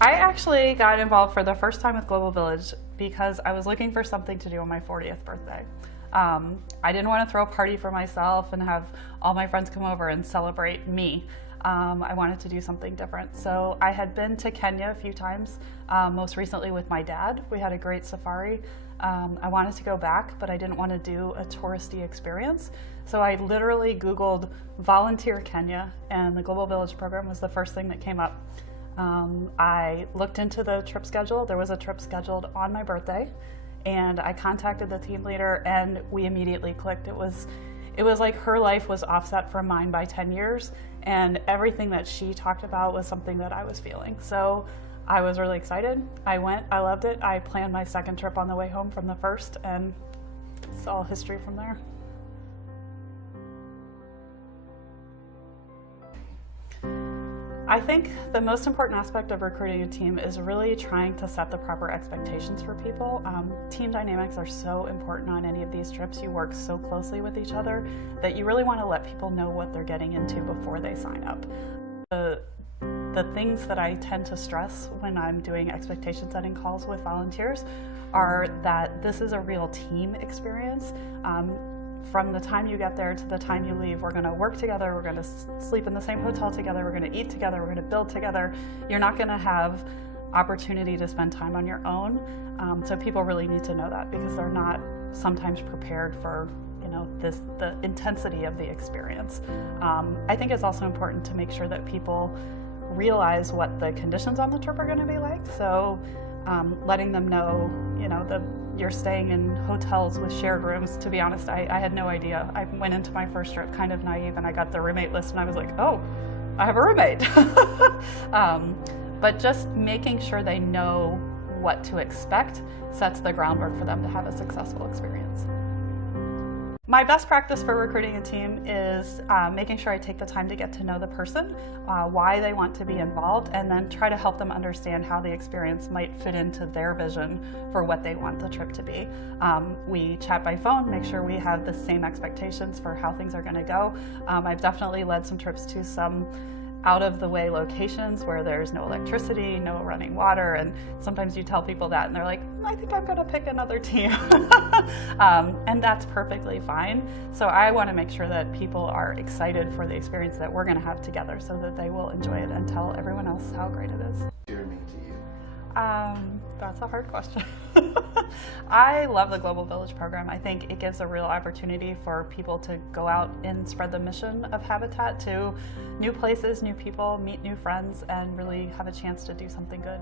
I actually got involved for the first time with Global Village because I was looking for something to do on my 40th birthday. I didn't want to throw a party for myself and have all my friends come over and celebrate me. I wanted to do something different. So I had been to Kenya a few times, most recently with my dad. We had a great safari. I wanted to go back, but I didn't want to do a touristy experience. So I literally Googled volunteer Kenya, and the Global Village program was the first thing that came up. I looked into the trip schedule. There was a trip scheduled on my birthday, and I contacted the team leader, and we immediately clicked. It was like her life was offset from mine by 10 years, and everything that she talked about was something that I was feeling. So I was really excited. I went, I loved it. I planned my second trip on the way home from the first, and it's all history from there. I think the most important aspect of recruiting a team is really trying to set the proper expectations for people. Team dynamics are so important on any of these trips. You work so closely with each other that you really want to let people know what they're getting into before they sign up. The things that I tend to stress when I'm doing expectation setting calls with volunteers are that this is a real team experience. From the time you get there to the time you leave, we're going to work together, we're going to sleep in the same hotel together, we're going to eat together, we're going to build together. You're not going to have opportunity to spend time on your own. So people really need to know that because they're not sometimes prepared for the intensity of the experience. I think it's also important to make sure that people realize what the conditions on the trip are going to be like. So letting them know, you're staying in hotels with shared rooms. To be honest, I had no idea. I went into my first trip kind of naive, and I got the roommate list and I was like, oh, I have a roommate. But just making sure they know what to expect sets the groundwork for them to have a successful experience. My best practice for recruiting a team is making sure I take the time to get to know the person, why they want to be involved, and then try to help them understand how the experience might fit into their vision for what they want the trip to be. We chat by phone, make sure we have the same expectations for how things are going to go. I've definitely led some trips to some out-of-the-way locations where there's no electricity, no running water, and sometimes you tell people that and they're like, I think I'm going to pick another team. And that's perfectly fine. So I want to make sure that people are excited for the experience that we're going to have together so that they will enjoy it and tell everyone else how great it is. Dear me to you. That's a hard question. I love the Global Village program. I think it gives a real opportunity for people to go out and spread the mission of Habitat to new places, new people, meet new friends, and really have a chance to do something good.